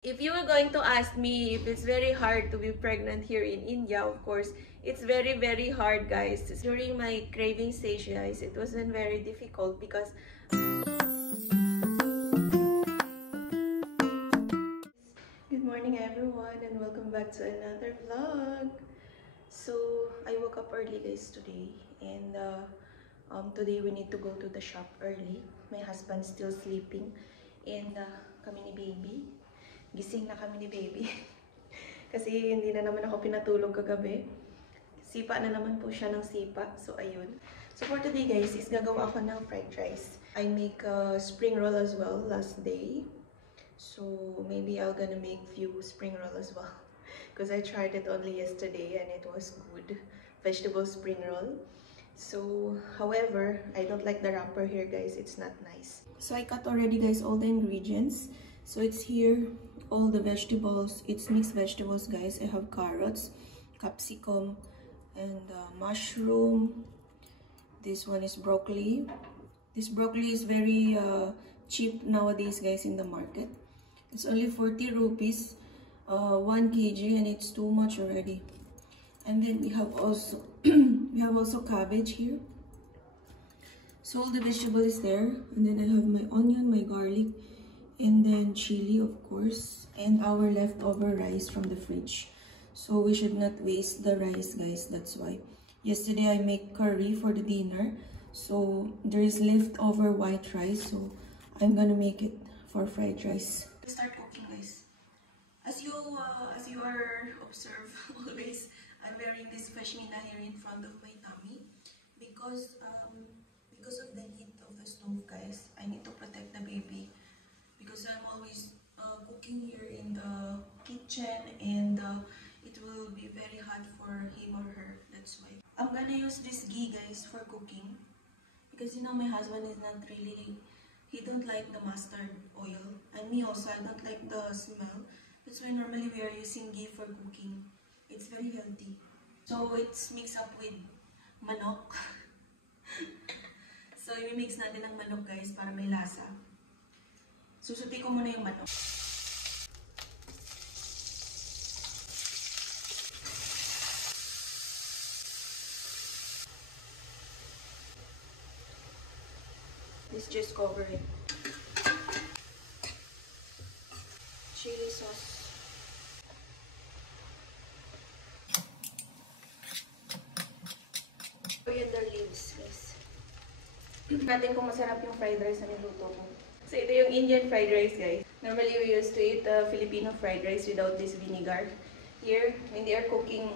If you were going to ask me if it's very hard to be pregnant here in India, of course, it's very, very hard, guys. During my craving stage, guys, it wasn't very difficult because good morning, everyone, and welcome back to another vlog. So, I woke up early, guys, today, and today we need to go to the shop early. My husband's still sleeping, and kami ni baby. Gising na kami ni baby. Kasi hindi na naman ako pinatulog kagabi. Sipa na naman po siya ng sipa. So, ayun. So, for today, guys, is gagawa ako ng fried rice. I make a spring roll as well last day. So, maybe I'm gonna make few spring roll as well. Because I tried it only yesterday and it was good. Vegetable spring roll. So, however, I don't like the wrapper here, guys. It's not nice. So, I cut already, guys, all the ingredients. So, it's here, all the vegetables. It's mixed vegetables, guys. I have carrots, capsicum, and mushroom. This one is broccoli. This broccoli is very cheap nowadays, guys, in the market. It's only 40 rupees, 1 kg, and it's too much already. And then we have also we have also cabbage here. So all the vegetable is there, and then I have my onion, my garlic, and then chili, of course, and our leftover rice from the fridge. So we should not waste the rice, guys. That's why yesterday I make curry for the dinner, so there is leftover white rice, so I'm gonna make it for fried rice. Start cooking, guys. As you are observe always, I'm wearing this pashmina here in front of my tummy because of the heat of the stove, guys. I need to protect the baby because I'm always cooking here in the kitchen, and it will be very hot for him or her. That's why I'm gonna use this ghee, guys, for cooking because you know my husband is not really, he don't like the mustard oil, and me also, I don't like the smell. That's why normally we are using ghee for cooking. It's very healthy. So it's mixed up with manok. So i-mix natin ang manok, guys, para may lasa. Susuti ko muna yung manok. Let's just cover it. Chili sauce. Coriander leaves, guys. Natin kung masarap yung fried rice na niluto ko. So ito yung Indian fried rice, guys. Normally we used to eat Filipino fried rice without this vinegar. Here, when they are cooking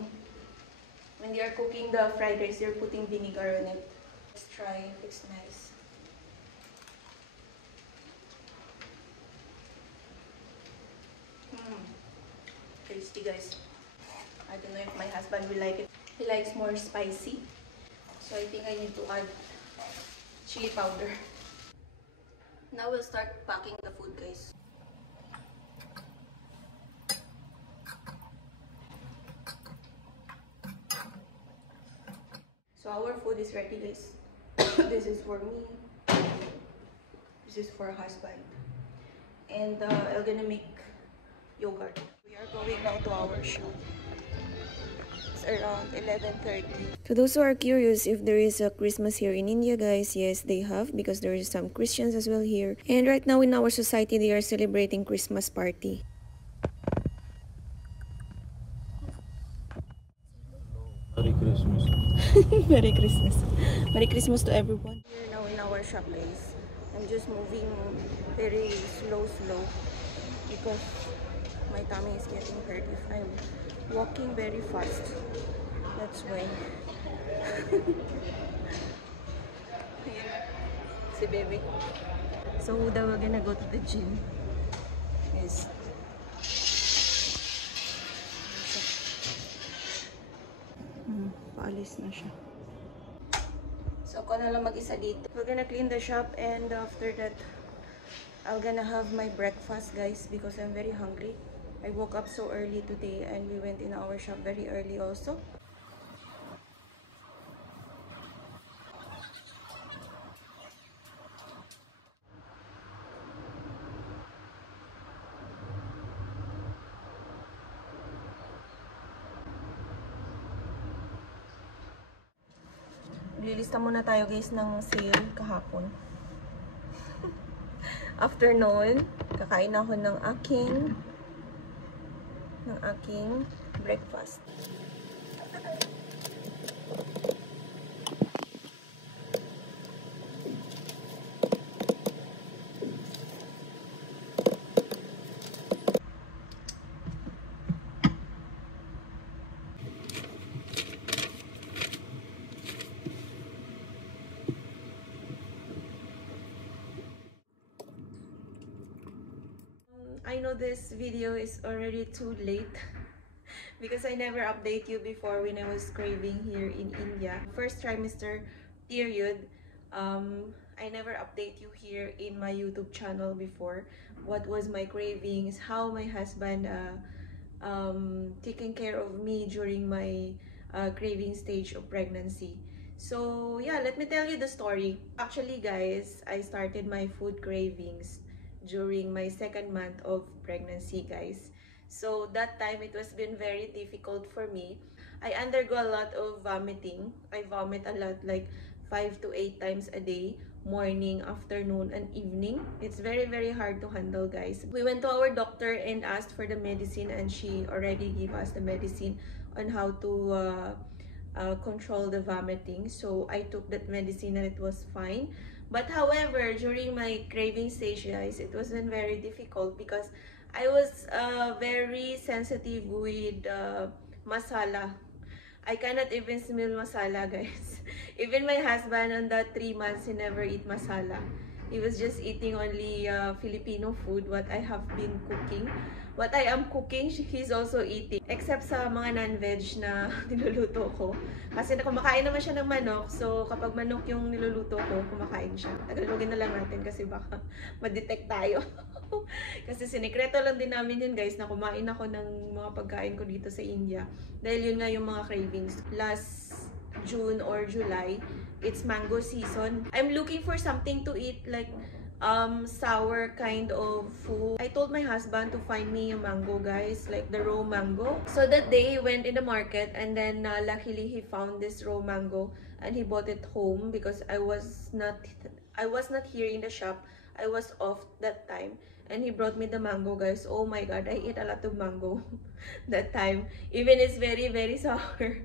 the fried rice, they're putting vinegar on it. Let's try if it's nice. Tasty, guys. I don't know if my husband will like it. He likes more spicy. So I think I need to add chili powder. Now we'll start packing the food, guys. So our food is ready, guys. This is for me. This is for husband. And I'm gonna make yogurt. We are going now to our shop. It's around 11:30. To those who are curious if there is a Christmas here in India, guys, yes, they have, because there is some Christians as well here. And right now in our society, they are celebrating Christmas party. Merry Christmas. Merry Christmas. Merry Christmas to everyone. We're now in our shop, guys. I'm just moving very slow because my tummy is getting hurt if I'm walking very fast. That's why. Si baby. So Huda, we're gonna go to the gym. Yes. Paalis na siya. So ako na lang mag-isa dito. We're gonna clean the shop, and after that I'm gonna have my breakfast, guys, because I'm very hungry. I woke up so early today and we went in our shop very early also. Maglilista muna tayo guys ng sale kahapon. After noon, kakain ako ng aking breakfast. I know this video is already too late because I never update you before when I was craving here in India. First trimester period, I never update you here in my YouTube channel before. What was my cravings, how my husband taking care of me during my craving stage of pregnancy. So yeah, let me tell you the story. Actually guys, I started my food cravings during my 2nd month of pregnancy, guys. So that time it was been very difficult for me. I undergo a lot of vomiting. I vomit a lot, like 5 to 8 times a day, morning, afternoon, and evening. It's very, very hard to handle, guys. We went to our doctor and asked for the medicine, and she already gave us the medicine on how to control the vomiting. So I took that medicine and it was fine. But however, during my craving stage, guys, it wasn't very difficult because I was very sensitive with masala. I cannot even smell masala, guys. Even my husband on that 3 months, he never eat masala. He was just eating only Filipino food, what I have been cooking. What I am cooking, he's also eating. Except sa mga non-veg na niluluto ko. Kasi kumakain naman siya ng manok. So, kapag manok yung niluluto ko, kumakain siya. Tagalogin na lang natin kasi baka ma-detect tayo. Kasi sinikreto lang din namin yun guys, na kumain ako ng mga pagkain ko dito sa India. Dahil yun nga yung mga cravings. Last June or July, it's mango season. I'm looking for something to eat like sour kind of food. I told my husband to find me a mango, guys, like the raw mango. So that day he went in the market, and then luckily he found this raw mango and he bought it home because I was not here in the shop. I was off that time, and he brought me the mango, guys. Oh my god, I ate a lot of mango that time. Even it's very, very sour.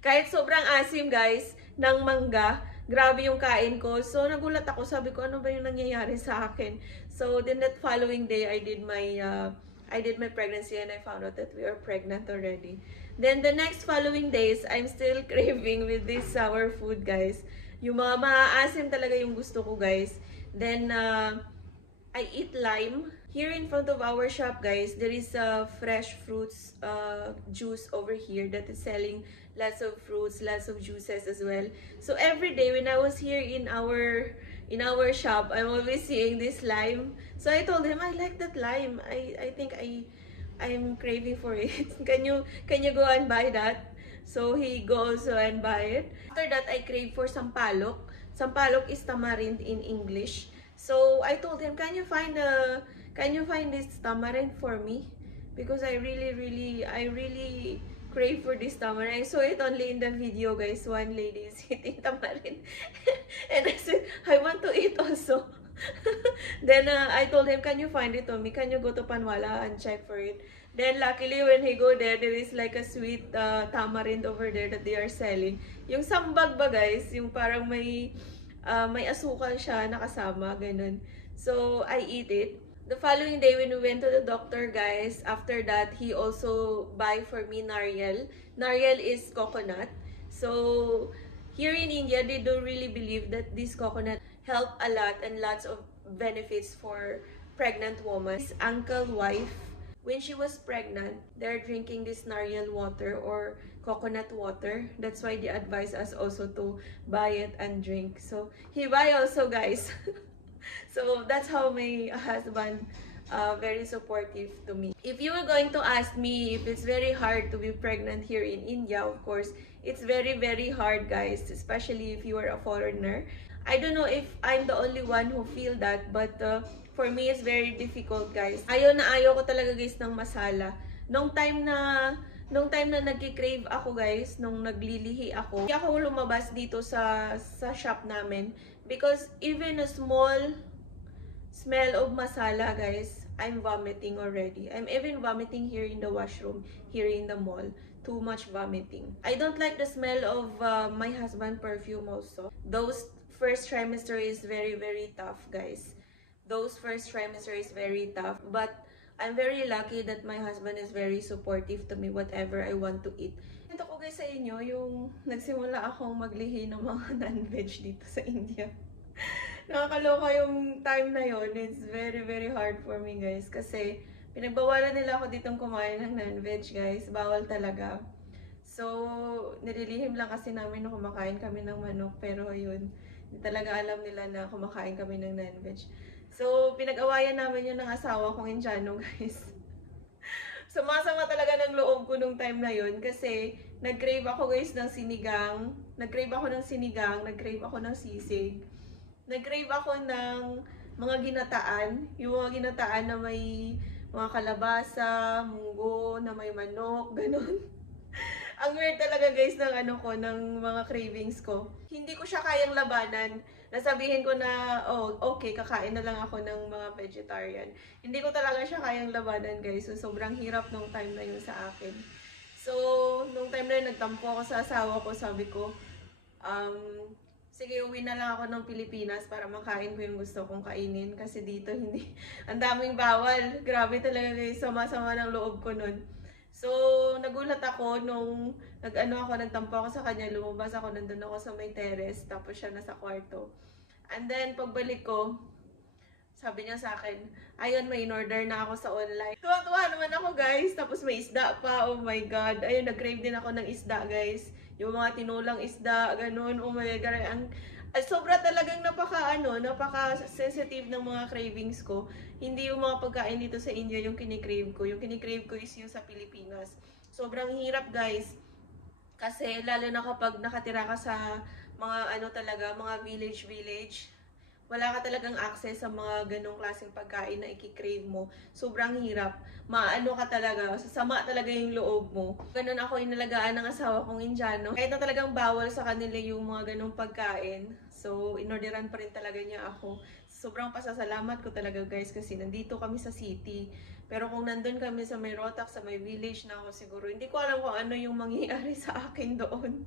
Kahit sobrang asim, guys, ng mangga, grabe yung kain ko. So, nagulat ako. Sabi ko, ano ba yung nangyayari sa akin? So, then that following day, I did my pregnancy and I found out that we are pregnant already. Then, the next following days, I'm still craving with this sour food, guys. Yung mga maaasim talaga yung gusto ko, guys. Then, I eat lime. Here in front of our shop, guys, there is a fresh fruits juice over here that is selling lots of fruits, lots of juices as well. So every day when I was here in our shop, I'm always seeing this lime. So I told him, I like that lime. I think I'm craving for it. Can you go and buy that? So he goes and buy it. After that, I crave for sampalok. Sampalok is tamarind in English. So I told him, can you find this tamarind for me? Because I really crave for this tamarind. I saw it only in the video, guys. One lady is eating tamarind. And I said, I want to eat also. Then I told him, can you find it on me? Can you go to Panwala and check for it? Then luckily when he go there is like a sweet tamarind over there that they are selling. Yung sambag ba, guys? Yung parang may asukal siya nakasama, ganun. So I eat it. The following day when we went to the doctor, guys, after that, he also buy for me Nariyal. Nariyal is coconut. So, here in India, they don't really believe that this coconut help a lot and lots of benefits for pregnant women. His uncle wife, when she was pregnant, they're drinking this Nariyal water or coconut water. That's why they advise us also to buy it and drink. So, he buy also, guys. So that's how my husband very supportive to me. If you were going to ask me if it's very hard to be pregnant here in India, of course, it's very, very hard, guys, especially if you are a foreigner. I don't know if I'm the only one who feel that, but for me, it's very difficult, guys. Ayaw ko talaga, guys, ng masala. Nung time na Nung time na nagki-crave ako guys, nung naglilihi ako, hindi ako lumabas dito sa shop namin. Because even a small smell of masala guys, I'm vomiting already. I'm even vomiting here in the washroom, here in the mall. Too much vomiting. I don't like the smell of my husband perfume also. Those first trimester is very, very tough guys. Those first trimester is very tough. But I'm very lucky that my husband is very supportive to me whatever I want to eat. Ito ko guys sa inyo, yung nagsimula akong maglihi ng mga non-veg dito sa India. Nakakaloka yung time na yon. It's very, very hard for me guys. Kasi pinagbawalan nila ako ditong kumain ng non-veg guys. Bawal talaga. So, nililihim lang kasi namin na kumakain kami ng manok. Pero ayun, hindi talaga alam nila na kumakain kami ng non-veg. So, pinag-awayan namin yun ng asawa kong Indiano guys. Sumasama talaga ng loob ko nung time na yun. Kasi nag-crave ako guys ng sinigang. Nag-crave ako ng sinigang. Nag-crave ako ng sisig. Nag-crave ako ng mga ginataan. Yung mga ginataan na may mga kalabasa, munggo, na may manok, ganun. Ang weird talaga guys ng ng mga cravings ko. Hindi ko siya kayang labanan. Nasabihin ko na, oh, okay, kakain na lang ako ng mga vegetarian. Hindi ko talaga siya kayang labanan guys. So, sobrang hirap nung time na yun sa akin. So, nung time na yun, nagtampo ako sa asawa ko, sabi ko, sige, uwi na lang ako ng Pilipinas para makain ko yung gusto kong kainin. Kasi dito, hindi, ang daming bawal. Grabe talaga guys, sama-sama ng loob ko nun. So, nagulat ako nung nagtampo ako sa kanya, lumabas ako, nandun ako sa may terrace, tapos siya nasa kwarto. And then, pagbalik ko, sabi niya sa akin, ayun, may in-order na ako sa online. Tuwa-tuwa naman ako guys, tapos may isda pa, oh my god. Ayun, nag-crave din ako ng isda guys. Yung mga tinulang isda, ganun, oh my god. Sobra talagang napaka-sensitive ng mga cravings ko. Hindi yung mga pagkain dito sa India yung kinikrave ko. Yung kinikrave ko is yung sa Pilipinas. Sobrang hirap guys. Kasi lalo na kapag nakatira ka sa mga mga village. Wala ka talagang access sa mga ganong klaseng pagkain na ikikrave mo. Sobrang hirap. Sasama talaga yung loob mo. Ganon ako inalagaan ng asawa kong Indiano. Kahit na talagang bawal sa kanila yung mga ganong pagkain. So, inorderan pa rin talaga niya ako. Sobrang pasasalamat ko talaga guys kasi nandito kami sa city. Pero kung nandun kami sa may Rotak, sa may village na ako siguro, hindi ko alam kung ano yung mangyayari sa akin doon.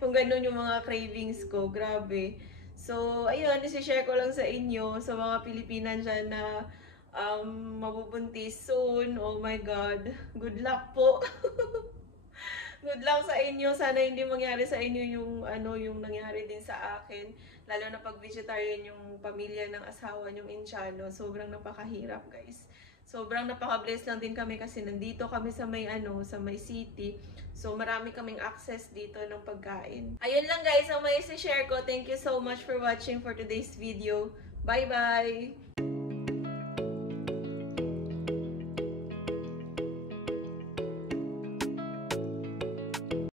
Kung ganon yung mga cravings ko. Grabe. So, ayun, isi-share ko lang sa inyo, sa mga Pilipinan dyan na mabubuntis soon. Oh my God. Good luck po. Good luck sa inyo. Sana hindi mangyari sa inyo yung nangyari din sa akin. Lalo na pag vegetarian yung pamilya ng asawa niyong Indiano. Sobrang napakahirap, guys. Sobrang napaka-bless lang din kami kasi nandito kami sa may city. So, marami kaming access dito ng pagkain. Ayun lang guys, ang may isi-share ko. Thank you so much for watching for today's video. Bye-bye!